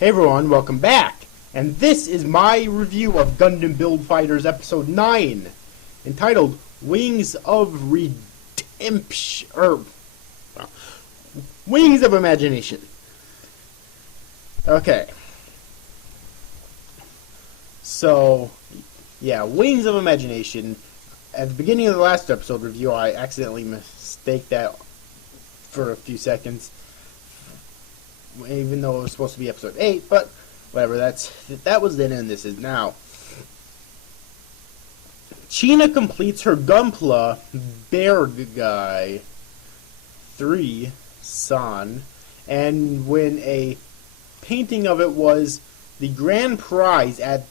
Hey everyone, welcome back! And this is my review of Gundam Build Fighters Episode 9, entitled Wings of Redemption, Wings of Imagination. Okay. So, yeah, Wings of Imagination. At the beginning of the last episode review, I accidentally mistaked that for a few seconds, even though it was supposed to be episode 8, but whatever, that was then and this is now. China completes her Gunpla Bear Guy 3 San, and when a painting of it was the grand prize at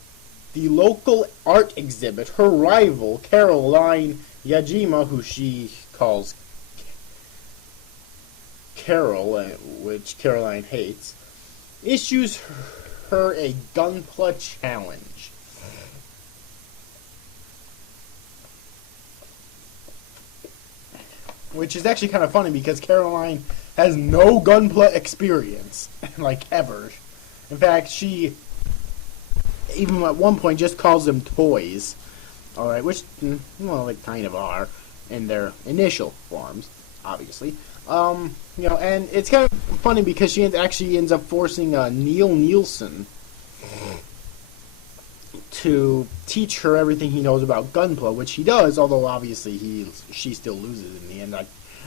the local art exhibit, her rival, Caroline Yajima, who she calls Carol, which Caroline hates, issues her a Gunpla challenge. Which is actually kind of funny because Caroline has no Gunpla experience, like ever. In fact, she even at one point just calls them toys. Alright, which, well, they kind of are in their initial forms, obviously. You know, and it's kind of funny because she actually ends up forcing Neil Nielsen to teach her everything he knows about Gunpla, which he does, although obviously she still loses in the end.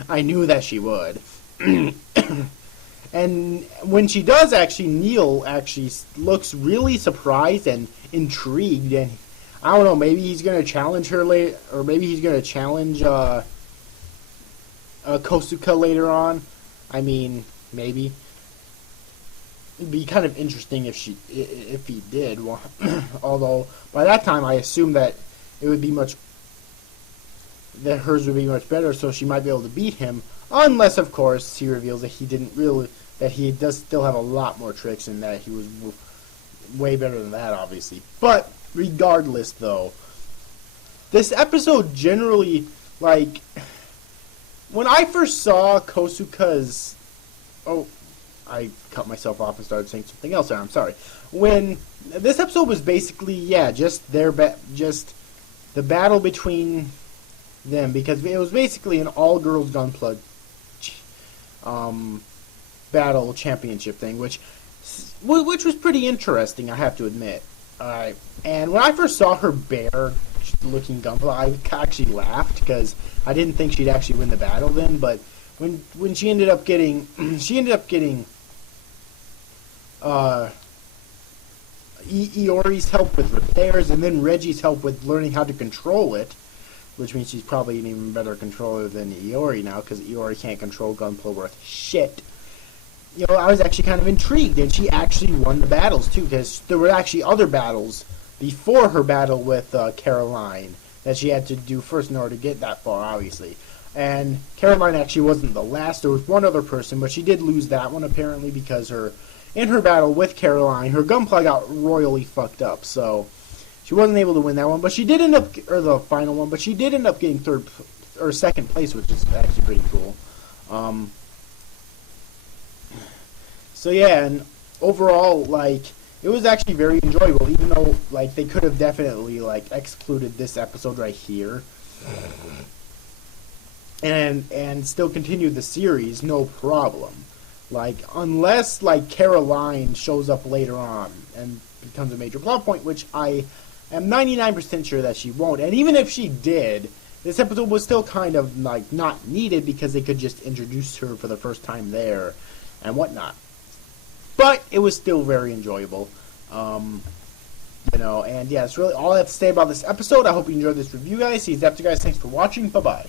I knew that she would. And when she does, actually, Neil actually looks really surprised and intrigued, and I don't know, maybe he's going to challenge her later, or maybe he's going to challenge Kosuka later on. I mean, maybe. It'd be kind of interesting if he did. Although by that time, I assume that it would be that hers would be much better, so she might be able to beat him. Unless, of course, he reveals that he does still have a lot more tricks, and that he was way better than that, obviously. But regardless, though, this episode generally, like, when I first saw Kosuka's... Oh, I cut myself off and started saying something else there. I'm sorry. When this episode was basically, yeah, just just the battle between them, because it was basically an all-girls Gunpla battle championship thing, which was pretty interesting, I have to admit. And when I first saw her bear-looking Gunpla, I actually laughed because I didn't think she'd actually win the battle then. But when she ended up getting Iori's help with repairs, and then Reggie's help with learning how to control it, which means she's probably an even better controller than Iori now, because Iori can't control Gunpla worth shit. You know, I was actually kind of intrigued, and she actually won the battles, too, because there were actually other battles before her battle with Caroline that she had to do first in order to get that far, obviously. And Caroline actually wasn't the last. There was one other person, but she did lose that one, apparently, because in her battle with Caroline, her Gunpla got royally fucked up, so she wasn't able to win that one, but she did end up, or the final one, but she did end up getting second place, which is actually pretty cool. So yeah, and overall, like, it was actually very enjoyable, even though, like, they could have definitely, like, excluded this episode right here, and still continued the series, no problem. Like, unless, like, Caroline shows up later on and becomes a major plot point, which I am 99% sure that she won't. And even if she did, this episode was still kind of, like, not needed because they could just introduce her for the first time there and whatnot. But it was still very enjoyable. You know, and yeah, that's really all I have to say about this episode. I hope you enjoyed this review, guys. See you after, guys. Thanks for watching. Bye-bye.